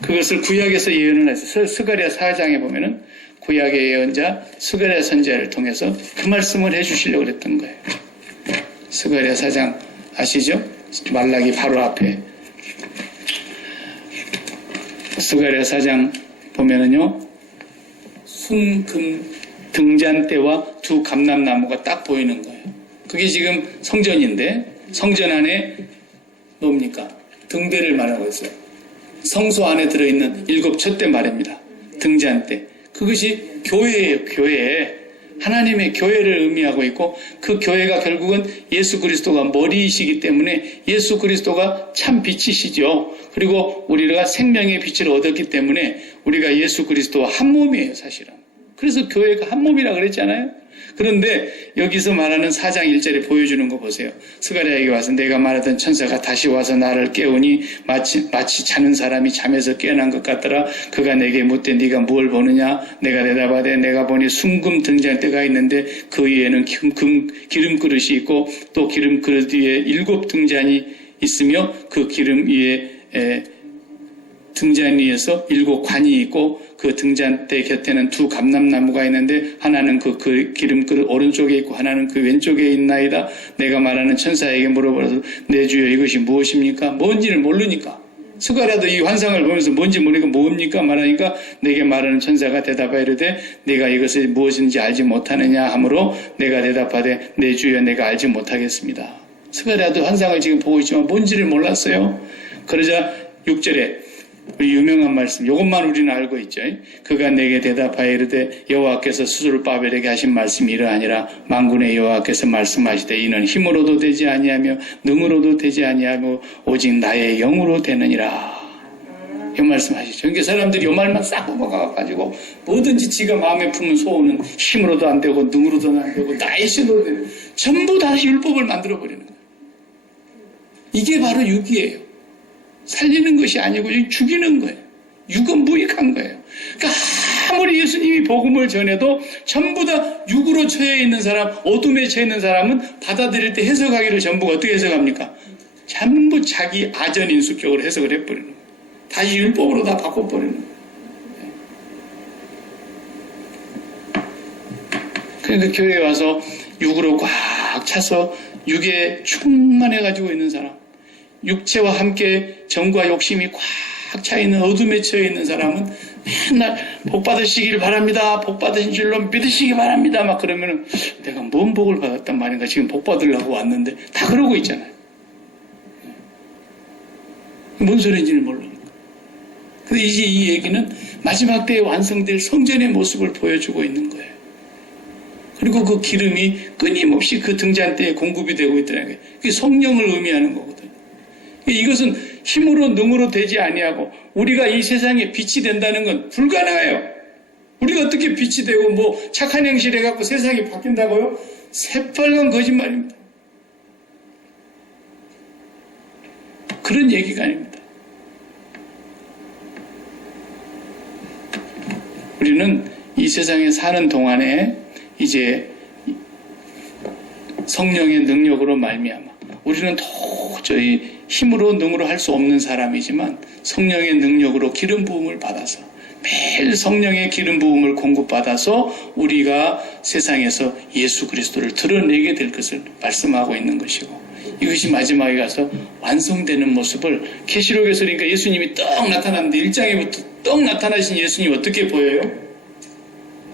그것을 구약에서 예언을 했어요. 스가랴 4장에 보면은 구약의 예언자 스가랴 선지자를 통해서 그 말씀을 해주시려고 그랬던 거예요. 스가랴 4장 아시죠? 말라기 바로 앞에 스가랴 4장 보면은요, 순금 등잔대와 두 감람나무가 딱 보이는 거예요. 그게 지금 성전인데 성전 안에 뭡니까? 등대를 말하고 있어요. 성소 안에 들어있는 7 촛대 말입니다. 등잔대. 그것이 교회예요. 교회. 하나님의 교회를 의미하고 있고 그 교회가 결국은 예수 그리스도가 머리이시기 때문에 예수 그리스도가 참 빛이시죠. 그리고 우리가 생명의 빛을 얻었기 때문에 우리가 예수 그리스도와 한 몸이에요. 사실은. 그래서 교회가 한 몸이라 그랬잖아요. 그런데 여기서 말하는 4장 1절에 보여주는 거 보세요. 스가랴에게 와서 내가 말하던 천사가 다시 와서 나를 깨우니 마치 자는 사람이 잠에서 깨어난 것 같더라. 그가 내게 묻되 네가 무엇을 보느냐? 내가 대답하되 내가 보니 순금 등잔대가 있는데 그 위에는 기름 그릇이 있고 또 기름 그릇 위에 7 등잔이 있으며 그 기름 위에 등잔 위에서 7 관이 있고 그 등잔대 곁에는 2 감람나무가 있는데 하나는 그 기름 그릇 오른쪽에 있고 하나는 그 왼쪽에 있나이다. 내가 말하는 천사에게 물어보라서 내 주여 이것이 무엇입니까? 뭔지를 모르니까. 스가랴도 이 환상을 보면서 뭔지 모르니까 뭡니까? 말하니까 내게 말하는 천사가 대답하여 이르되 네가 이것이 무엇인지 알지 못하느냐 하므로 내가 대답하되 내 주여 내가 알지 못하겠습니다. 스가랴도 환상을 지금 보고 있지만 뭔지를 몰랐어요. 그러자 6절에 우리 유명한 말씀, 이것만 우리는 알고 있죠. 그가 내게 대답하여 이르되 여호와께서 스스로 바벨에게 하신 말씀이 이러하니라. 만군의 여호와께서 말씀하시되 이는 힘으로도 되지 아니하며 능으로도 되지 아니하며 오직 나의 영으로 되느니라. 이 말씀하시죠. 그러니까 사람들이 이 말만 싹 뽑아가지고 뭐든지 지가 마음에 품은 소원은 힘으로도 안 되고 능으로도 안 되고 나의 신으로 되고 전부 다 율법을 만들어버리는 거예요. 이게 바로 육이에요. 살리는 것이 아니고 죽이는 거예요. 육은 무익한 거예요. 그러니까 아무리 예수님이 복음을 전해도 전부 다 육으로 처해 있는 사람, 어둠에 처해 있는 사람은 받아들일 때 해석하기를 전부 어떻게 해석합니까? 전부 자기 아전인수격으로 해석을 해버리는 거예요. 다시 율법으로 다 바꿔버리는 거예요. 그러니까 교회에 와서 육으로 꽉 차서 육에 충만해가지고 있는 사람, 육체와 함께 정과 욕심이 꽉 차 있는 어둠에 처해 있는 사람은 맨날 복 받으시길 바랍니다. 복 받으신 줄로 믿으시기 바랍니다. 막 그러면은 내가 뭔 복을 받았단 말인가. 지금 복 받으려고 왔는데 다 그러고 있잖아요. 뭔 소리인지는 모르니까. 근데 이제 이 얘기는 마지막 때에 완성될 성전의 모습을 보여주고 있는 거예요. 그리고 그 기름이 끊임없이 그 등잔 때에 공급이 되고 있다는 거예요. 그게 성령을 의미하는 거거든요. 이것은 힘으로 능으로 되지 아니하고 우리가 이 세상에 빛이 된다는 건 불가능해요. 우리가 어떻게 빛이 되고 뭐 착한 행실 해갖고 세상이 바뀐다고요? 새빨간 거짓말입니다. 그런 얘기가 아닙니다. 우리는 이 세상에 사는 동안에 이제 성령의 능력으로 말미암아 우리는 도저히 힘으로 능으로 할 수 없는 사람이지만 성령의 능력으로 기름 부음을 받아서 매일 성령의 기름 부음을 공급받아서 우리가 세상에서 예수 그리스도를 드러내게 될 것을 말씀하고 있는 것이고, 이것이 마지막에 가서 완성되는 모습을 계시록에서 그러니까 예수님이 떡 나타났는데 1장에부터 떡 나타나신 예수님이 어떻게 보여요?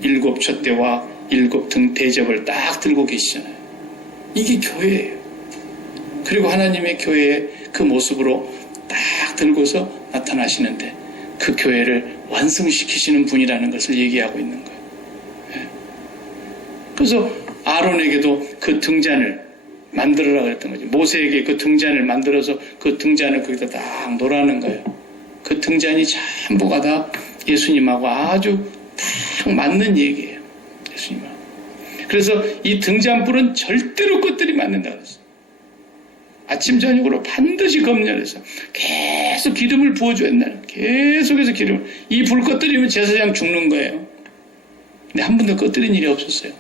7 촛대와 7 등 대접을 딱 들고 계시잖아요. 이게 교회예요. 그리고 하나님의 교회의 그 모습으로 딱 들고서 나타나시는데 그 교회를 완성시키시는 분이라는 것을 얘기하고 있는 거예요. 그래서 아론에게도 그 등잔을 만들어라 그랬던 거죠. 모세에게 그 등잔을 만들어서 그 등잔을 거기다 딱 놓으라는 거예요. 그 등잔이 전부가 다 예수님하고 아주 딱 맞는 얘기예요. 예수님하고. 그래서 이 등잔불은 절대로 꺼뜨리면 안 된다 그랬어요. 아침 저녁으로 반드시 검열해서 계속 기름을 부어줘야 된다. 계속해서 기름을. 이 불 꺼뜨리면 제사장 죽는 거예요. 근데 한 번도 꺼뜨린 일이 없었어요.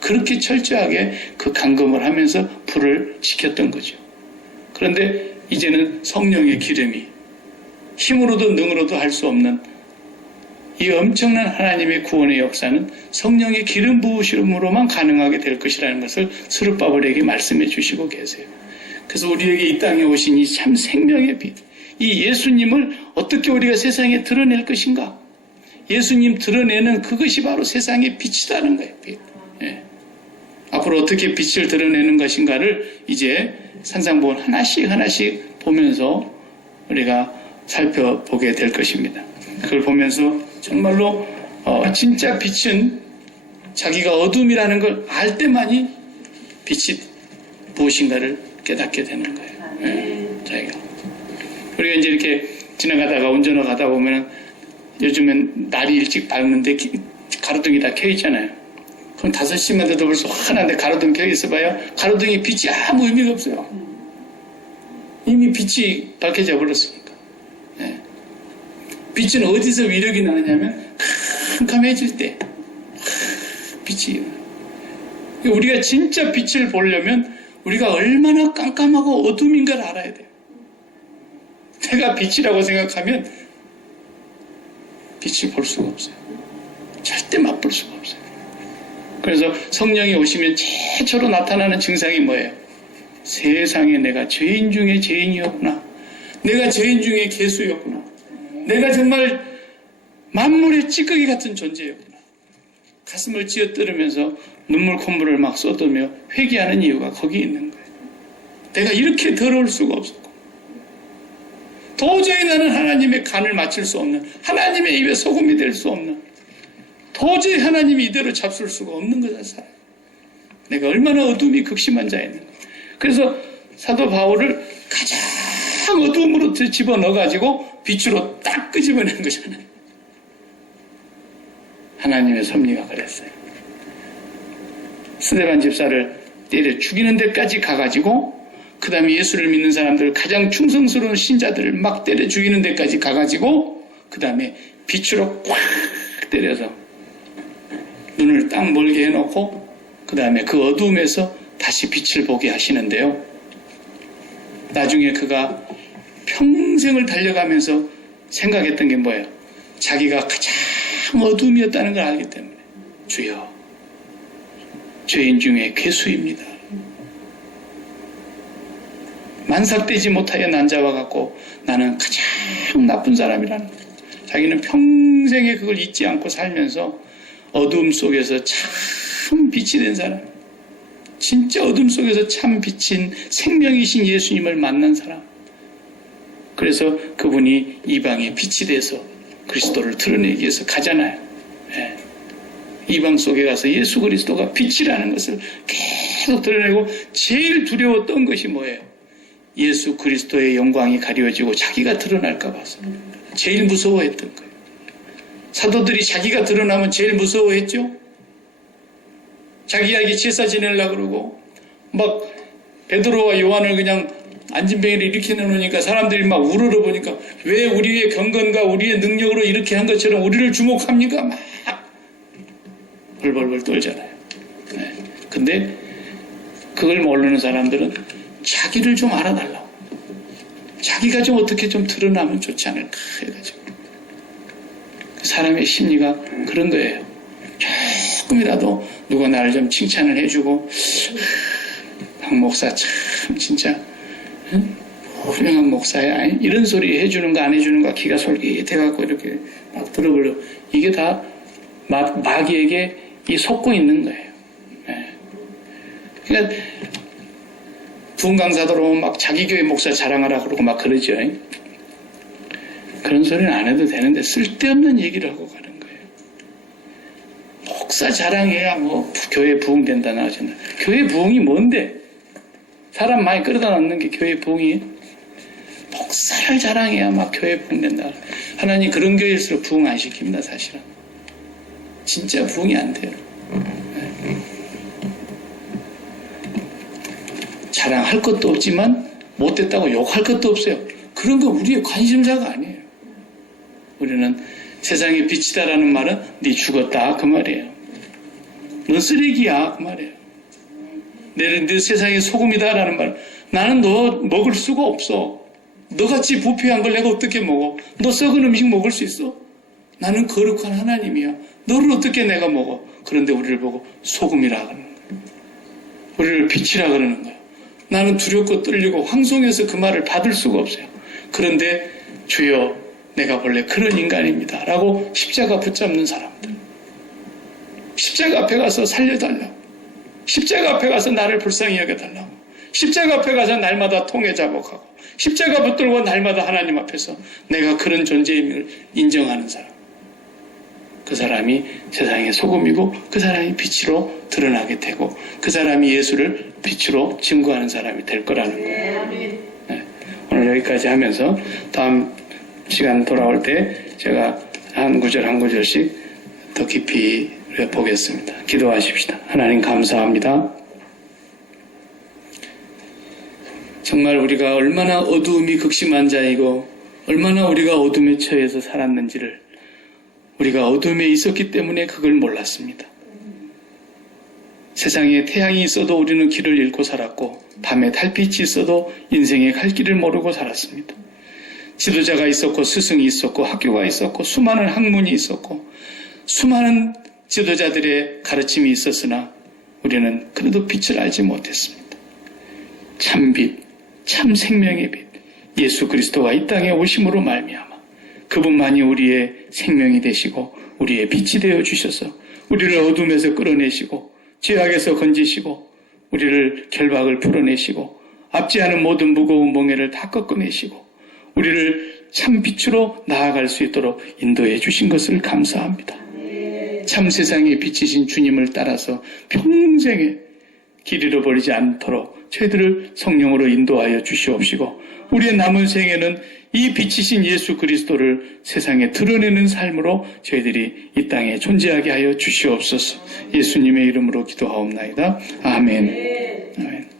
그렇게 철저하게 그 감금을 하면서 불을 지켰던 거죠. 그런데 이제는 성령의 기름이 힘으로도 능으로도 할 수 없는 이 엄청난 하나님의 구원의 역사는 성령의 기름 부으심으로만 가능하게 될 것이라는 것을 스룹바벨에게 말씀해 주시고 계세요. 그래서 우리에게 이 땅에 오신 이 참 생명의 빛, 이 예수님을 어떻게 우리가 세상에 드러낼 것인가? 예수님 드러내는 그것이 바로 세상의 빛이라는 거예요. 빛. 예. 앞으로 어떻게 빛을 드러내는 것인가를 이제 산상보원 하나씩 하나씩 보면서 우리가 살펴보게 될 것입니다. 그걸 보면서 정말로 진짜 빛은 자기가 어둠이라는 걸 알 때만이 빛이 무엇인가를 깨닫게 되는 거예요. 예, 자기가. 우리가 이제 이렇게 지나가다가 운전을 가다 보면 요즘엔 날이 일찍 밝는데 가로등이 다 켜 있잖아요. 그럼 5시만 돼도 벌써 환한데 가로등 켜 있어 봐요. 가로등이 빛이 아무 의미가 없어요. 이미 빛이 밝혀져 버렸으니까. 예. 빛은 어디서 위력이 나느냐면 캄캄해질 때 빛이. 우리가 진짜 빛을 보려면 우리가 얼마나 깜깜하고 어둠인가를 알아야 돼요. 내가 빛이라고 생각하면 빛을 볼 수가 없어요. 절대 맛볼 수가 없어요. 그래서 성령이 오시면 최초로 나타나는 증상이 뭐예요? 세상에 내가 죄인 중에 죄인이었구나. 내가 죄인 중에 괴수였구나. 내가 정말 만물의 찌꺼기 같은 존재였구나. 가슴을 쥐어뜯으면서 눈물 콧물을 막 쏟으며 회개하는 이유가 거기 있는 거예요. 내가 이렇게 더러울 수가 없었고 도저히 나는 하나님의 간을 맞출 수 없는, 하나님의 입에 소금이 될 수 없는, 도저히 하나님이 이대로 잡술 수가 없는 거다. 살아요. 내가 얼마나 어둠이 극심한 자였는가. 그래서 사도 바울을 가장 어둠으로 집어넣어가지고 빛으로 딱 끄집어낸 거잖아요. 하나님의 섭리가 그랬어요. 스데반 집사를 때려 죽이는 데까지 가가지고 그 다음에 예수를 믿는 사람들, 가장 충성스러운 신자들을 막 때려 죽이는 데까지 가가지고 그 다음에 빛으로 꽉 때려서 눈을 딱 멀게 해놓고 그 다음에 그 어두움에서 다시 빛을 보게 하시는데요. 나중에 그가 평생을 달려가면서 생각했던 게 뭐예요? 자기가 가장 어둠이었다는 걸 알기 때문에 주여 죄인 중에 괴수입니다. 만삭되지 못하여 난 자와 같고 나는 가장 나쁜 사람이라는 거예요. 자기는 평생에 그걸 잊지 않고 살면서 어둠 속에서 참 빛이 된 사람, 진짜 어둠 속에서 참 빛인 생명이신 예수님을 만난 사람. 그래서 그분이 이방의 빛이 돼서 그리스도를 드러내기 위해서 가잖아요. 예. 이방 속에 가서 예수 그리스도가 빛이라는 것을 계속 드러내고 제일 두려웠던 것이 뭐예요? 예수 그리스도의 영광이 가려지고 자기가 드러날까 봐서 제일 무서워했던 거예요. 사도들이 자기가 드러나면 제일 무서워했죠? 자기에게 제사 지내려고 그러고 막 베드로와 요한을 그냥 안진뱅이를 이렇게 내놓으니까 사람들이 막 우러러 보니까 왜 우리의 경건과 우리의 능력으로 이렇게 한 것처럼 우리를 주목합니까? 막 벌벌벌 떨잖아요. 네. 근데 그걸 모르는 사람들은 자기를 좀 알아달라고, 자기가 좀 어떻게 좀 드러나면 좋지 않을까 해가지고 사람의 심리가 그런 거예요. 조금이라도 누가 나를 좀 칭찬을 해주고 박 목사 참 진짜 훌륭한 목사야 이런 소리 해주는 거 안 해주는 거 기가 솔깃해갖고 이렇게 막 들어버려. 이게 다 마귀에게 이 속고 있는 거예요. 네. 그러니까 부흥 강사들 오면 막 자기 교회 목사 자랑하라 그러고 막 그러죠. 그런 소리는 안 해도 되는데 쓸데없는 얘기를 하고 가는 거예요. 목사 자랑해야 뭐 교회 부흥된다 나오잖아. 교회 부흥이 뭔데? 사람 많이 끌어다 놓는 게 교회 부흥이에요. 목사를 자랑해야 막 교회 부흥된다. 하나님 그런 교회일수록 부흥 안 시킵니다. 사실은. 진짜 부흥이 안 돼요. 자랑할 것도 없지만 못됐다고 욕할 것도 없어요. 그런 거 우리의 관심사가 아니에요. 우리는 세상의 빛이다라는 말은 네 죽었다 그 말이에요. 넌 쓰레기야 그 말이에요. 네 세상의 소금이다라는 말, 나는 너 먹을 수가 없어. 너같이 부패한 걸 내가 어떻게 먹어? 너 썩은 음식 먹을 수 있어? 나는 거룩한 하나님이야. 너를 어떻게 내가 먹어? 그런데 우리를 보고 소금이라 그러는 거예요. 우리를 빛이라 그러는 거예요. 나는 두렵고 떨리고 황송해서 그 말을 받을 수가 없어요. 그런데 주여 내가 원래 그런 인간입니다 라고 십자가 붙잡는 사람들, 십자가 앞에 가서 살려달라고, 십자가 앞에 가서 나를 불쌍히 여겨달라고, 십자가 앞에 가서 날마다 통회 자복하고 십자가 붙들고 날마다 하나님 앞에서 내가 그런 존재임을 인정하는 사람, 그 사람이 세상의 소금이고 그 사람이 빛으로 드러나게 되고 그 사람이 예수를 빛으로 증거하는 사람이 될 거라는 거예요. 네. 오늘 여기까지 하면서 다음 시간 돌아올 때 제가 한 구절 한 구절씩 더 깊이 보겠습니다. 기도하십시다. 하나님 감사합니다. 정말 우리가 얼마나 어두움이 극심한 자이고 얼마나 우리가 어둠에 처해서 살았는지를 우리가 어둠에 있었기 때문에 그걸 몰랐습니다. 세상에 태양이 있어도 우리는 길을 잃고 살았고 밤에 달빛이 있어도 인생의 갈 길을 모르고 살았습니다. 지도자가 있었고 스승이 있었고 학교가 있었고 수많은 학문이 있었고 수많은 지도자들의 가르침이 있었으나 우리는 그래도 빛을 알지 못했습니다. 참빛, 참 생명의 빛, 예수 그리스도가 이 땅에 오심으로 말미암아 그분만이 우리의 생명이 되시고 우리의 빛이 되어 주셔서 우리를 어둠에서 끌어내시고 죄악에서 건지시고 우리를 결박을 풀어내시고 앞지 않은 모든 무거운 멍에를 다 꺾어내시고 우리를 참 빛으로 나아갈 수 있도록 인도해 주신 것을 감사합니다. 참 세상에 빛이신 주님을 따라서 평생에 길 잃어버리지 않도록 저희들을 성령으로 인도하여 주시옵시고 우리의 남은 생에는 이 빛이신 예수 그리스도를 세상에 드러내는 삶으로 저희들이 이 땅에 존재하게 하여 주시옵소서. 예수님의 이름으로 기도하옵나이다. 아멘. 아멘.